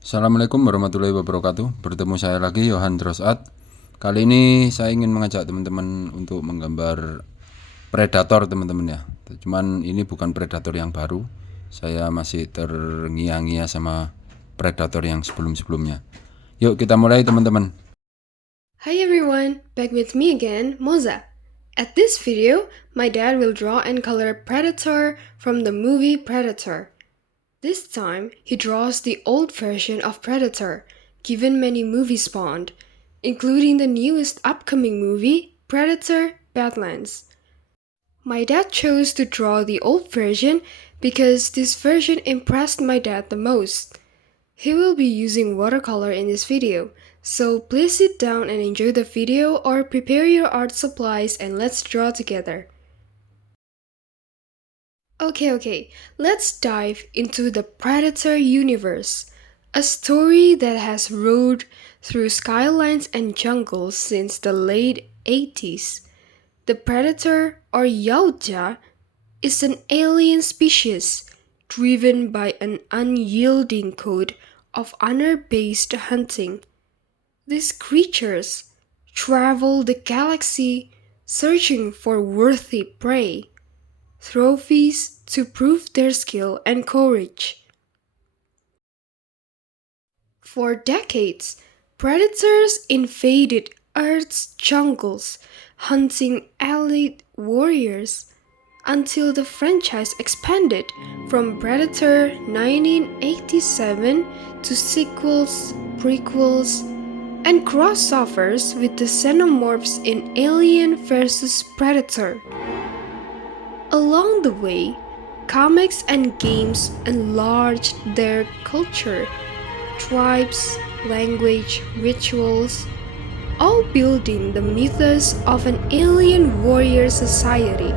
Assalamualaikum warahmatullahi wabarakatuh. Bertemu saya lagi Yohan. Kali ini saya ingin mengajak teman-teman untuk menggambar predator teman-teman ya. Cuman ini bukan predator yang baru. Saya masih terngia-ngia sama predator yang sebelum-sebelumnya. Yuk kita mulai teman-teman. Hi everyone, back with me again, Moza. At this video, my dad will draw and color Predator from the movie Predator. This time, he draws the old version of Predator, given many movies spawned, including the newest upcoming movie, Predator Badlands. My dad chose to draw the old version because this version impressed my dad the most. He will be using watercolor in this video, so please sit down and enjoy the video or prepare your art supplies and let's draw together. Okay, let's dive into the Predator universe, a story that has rode through skylines and jungles since the late 80s. The Predator, or Yautja, is an alien species driven by an unyielding code of honor-based hunting. These creatures travel the galaxy searching for worthy prey, trophies to prove their skill and courage. For decades, predators invaded Earth's jungles, hunting elite warriors, until the franchise expanded from Predator 1987 to sequels, prequels, and crossovers with the xenomorphs in Alien vs. Predator. Along the way, comics and games enlarged their culture, tribes, language, rituals, all building the mythos of an alien warrior society.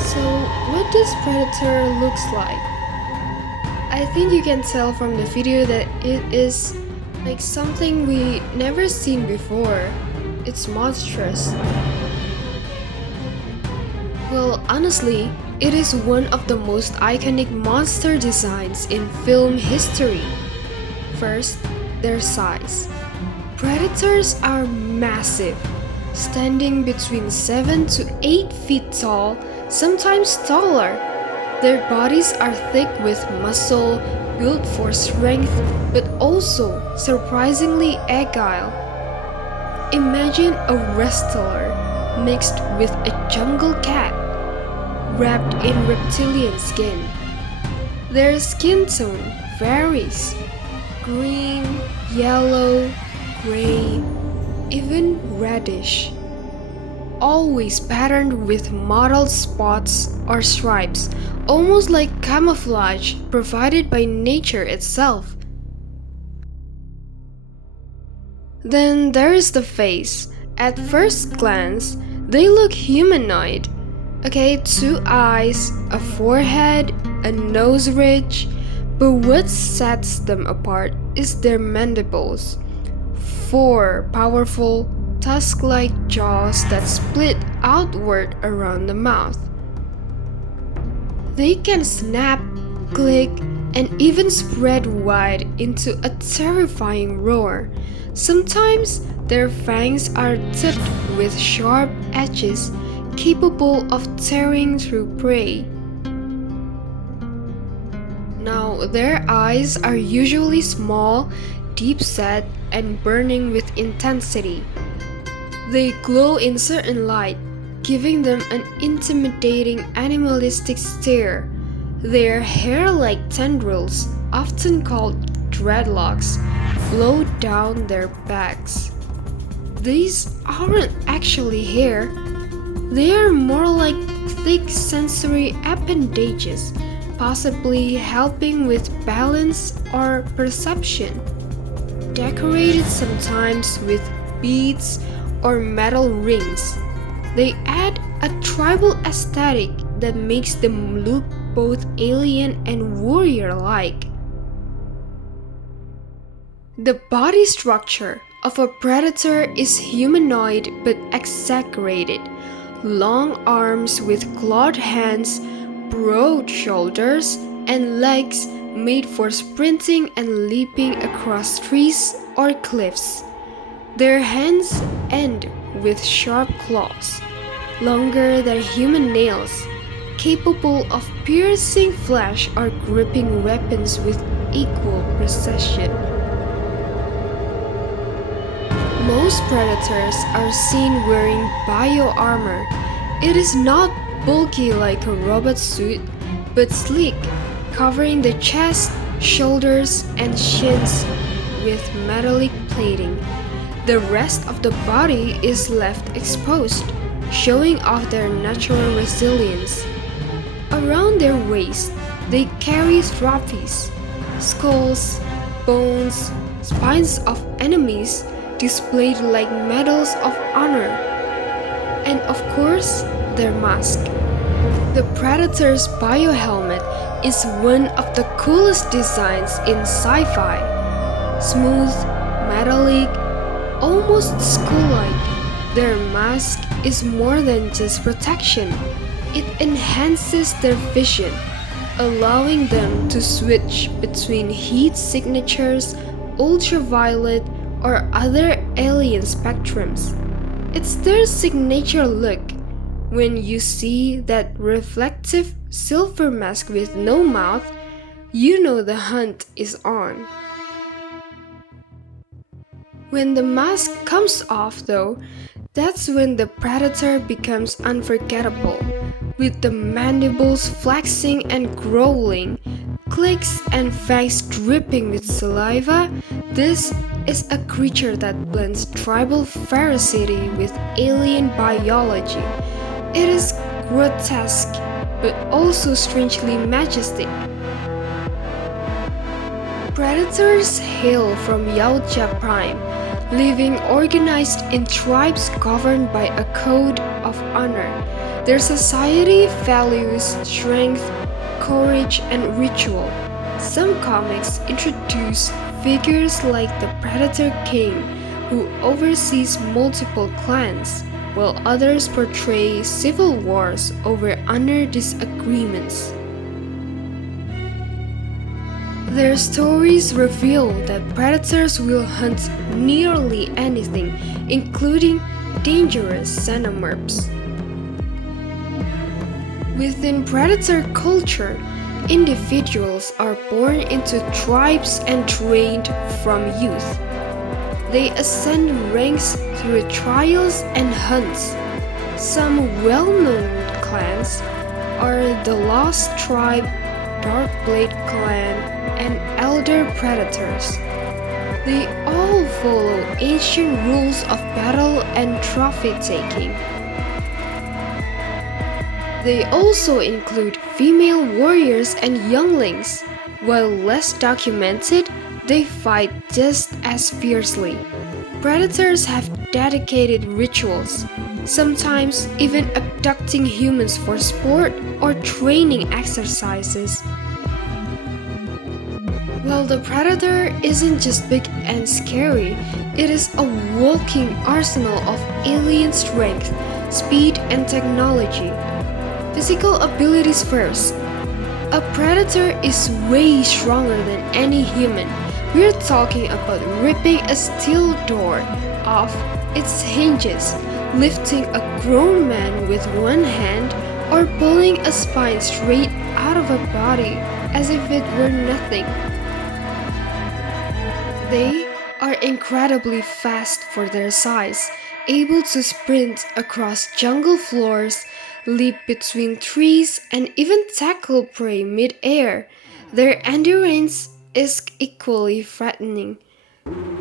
So, what does Predator looks like? I think you can tell from the video that it is like something we never seen before. It's monstrous. Well, honestly, it is one of the most iconic monster designs in film history. First, their size. Predators are massive, standing between 7 to 8 feet tall, sometimes taller. Their bodies are thick with muscle, built for strength, but also surprisingly agile. Imagine a wrestler mixed with a jungle cat, wrapped in reptilian skin. Their skin tone varies: green, yellow, gray, even reddish. Always patterned with mottled spots or stripes, almost like camouflage provided by nature itself. Then there is the face. At first glance, they look humanoid. Okay, 2 eyes, a forehead, a nose ridge, but what sets them apart is their mandibles. 4 powerful, tusk-like jaws that split outward around the mouth. They can snap, click, and even spread wide into a terrifying roar. Sometimes their fangs are tipped with sharp edges, capable of tearing through prey. Now, their eyes are usually small, deep-set, and burning with intensity. They glow in certain light, giving them an intimidating animalistic stare. Their hair-like tendrils, often called dreadlocks, flow down their backs. These aren't actually hair. They are more like thick sensory appendages, possibly helping with balance or perception. Decorated sometimes with beads or metal rings, they add a tribal aesthetic that makes them look both alien and warrior-like. The body structure of a predator is humanoid but exaggerated. Long arms with clawed hands, broad shoulders, and legs made for sprinting and leaping across trees or cliffs. Their hands end with sharp claws, longer than human nails, capable of piercing flesh or gripping weapons with equal precision. Most predators are seen wearing bio-armor. It is not bulky like a robot suit, but sleek, covering the chest, shoulders, and shins with metallic plating. The rest of the body is left exposed, showing off their natural resilience. Around their waist, they carry trophies, skulls, bones, spines of enemies displayed like medals of honor, and of course, their mask. The Predator's biohelmet is one of the coolest designs in sci-fi. Smooth, metallic, almost skull-like, their mask is more than just protection. It enhances their vision, allowing them to switch between heat signatures, ultraviolet, or other alien spectrums. It's their signature look. When you see that reflective silver mask with no mouth, you know the hunt is on. When the mask comes off though, that's when the predator becomes unforgettable. With the mandibles flexing and growling, clicks and fangs dripping with saliva, this is a creature that blends tribal ferocity with alien biology. It is grotesque, but also strangely majestic. Predators hail from Yautja Prime, living organized in tribes governed by a code of honor. Their society values strength, courage, and ritual. Some comics introduce figures like the Predator King, who oversees multiple clans, while others portray civil wars over honor disagreements. Their stories reveal that predators will hunt nearly anything, including dangerous xenomorphs. Within predator culture, individuals are born into tribes and trained from youth. They ascend ranks through trials and hunts. Some well-known clans are the Lost Tribe, Darkblade Clan, and Elder Predators. They all follow ancient rules of battle and trophy taking. They also include female warriors and younglings. While less documented, they fight just as fiercely. Predators have dedicated rituals, sometimes even abducting humans for sport or training exercises. While the predator isn't just big and scary, it is a walking arsenal of alien strength, speed, and technology. Physical abilities first. A predator is way stronger than any human. We're talking about ripping a steel door off its hinges, lifting a grown man with one hand, or pulling a spine straight out of a body as if it were nothing. They are incredibly fast for their size, able to sprint across jungle floors, leap between trees, and even tackle prey mid-air. Their endurance is equally threatening.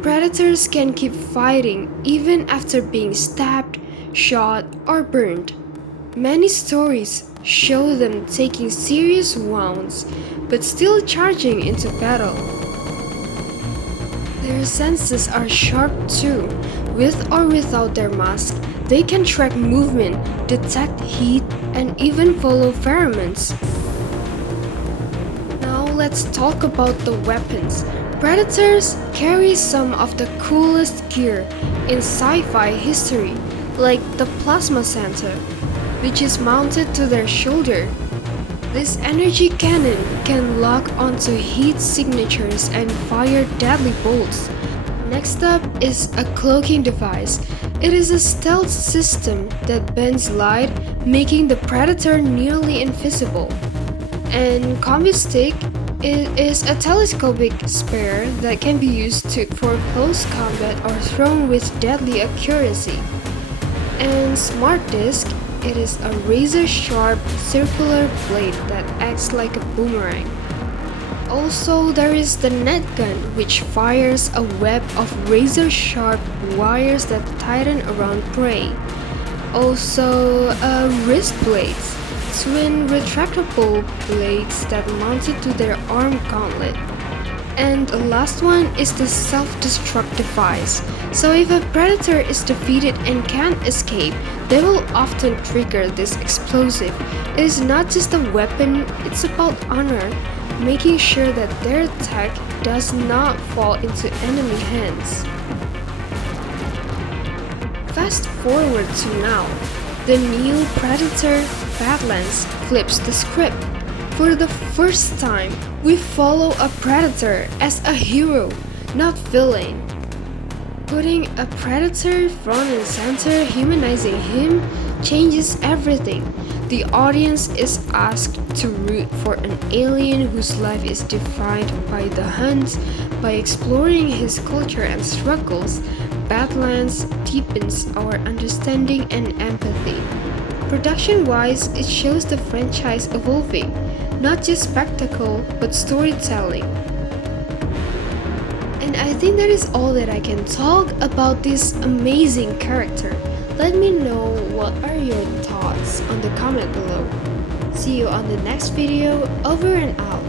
Predators can keep fighting even after being stabbed, shot, or burned. Many stories show them taking serious wounds, but still charging into battle. Their senses are sharp too. With or without their mask, they can track movement, detect heat, and even follow pheromones. Now let's talk about the weapons. Predators carry some of the coolest gear in sci-fi history, like the plasma center, which is mounted to their shoulder. This energy cannon can lock onto heat signatures and fire deadly bolts. Next up is a cloaking device. It is a stealth system that bends light, making the predator nearly invisible. And combi stick is a telescopic spear that can be used for close combat or thrown with deadly accuracy. And smart disc, it is a razor-sharp circular blade that acts like a boomerang. Also, there is the net gun, which fires a web of razor-sharp wires that tighten around prey. Also, wrist blades, twin retractable blades that mounted to their arm gauntlet. And the last one is the self-destruct device. So if a predator is defeated and can't escape, they will often trigger this explosive. It is not just a weapon, it's about honor, making sure that their attack does not fall into enemy hands. Fast forward to now. The new Predator Badlands flips the script. For the first time, we follow a predator as a hero, not villain. Putting a predator front and center, humanizing him, changes everything. The audience is asked to root for an alien whose life is defined by the hunt. By exploring his culture and struggles, Badlands deepens our understanding and empathy. Production-wise, it shows the franchise evolving, not just spectacle, but storytelling. And I think that is all that I can talk about this amazing character. Let me know what are your thoughts on the comment below. See you on the next video. Over and out.